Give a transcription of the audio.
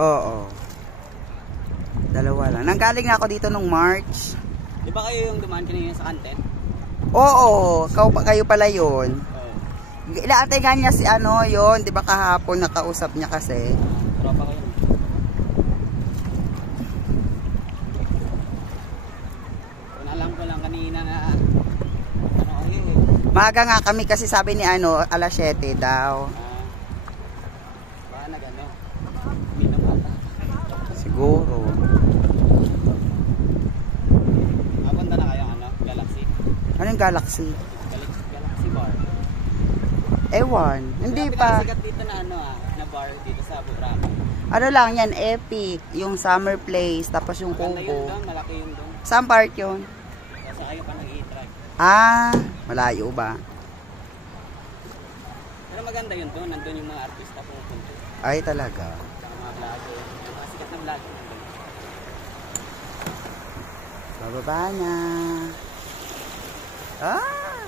Oo. Dalawa lang. Nanggaling na ako dito nung March. Di ba kayo yung dumaan kanina sa kanten? Oo, kayo pala yun. Oo. Ilaantay nga niya si ano yun, di ba kahapon nakausap niya kasi. Tropa ko yun. Kung alam ko lang kanina na ano kayo eh. Maaga nga kami kasi sabi ni ano, alas 7 daw. Baka nag-ano, minum ata. Siguro. Napunta na kayo ano, Galaxy? Anong Galaxy? Galaxy Bar. Ewan, hindi pa. Pinakasikat dito na ano na bar dito sa Butrama. Ano lang yan, Epic, yung Summer Place, tapos yung Maganda yun Coco. doon, malaki yun doon. Saan part yun? Kasi kayo pa nag-i-try. Ah, malayo ba? Pero maganda yun doon, nandun yung mga artista pumupunta. Ay, talaga. Saka mga vlogger, yung mga sikat na vlogger nandun. Bababa na. Ah!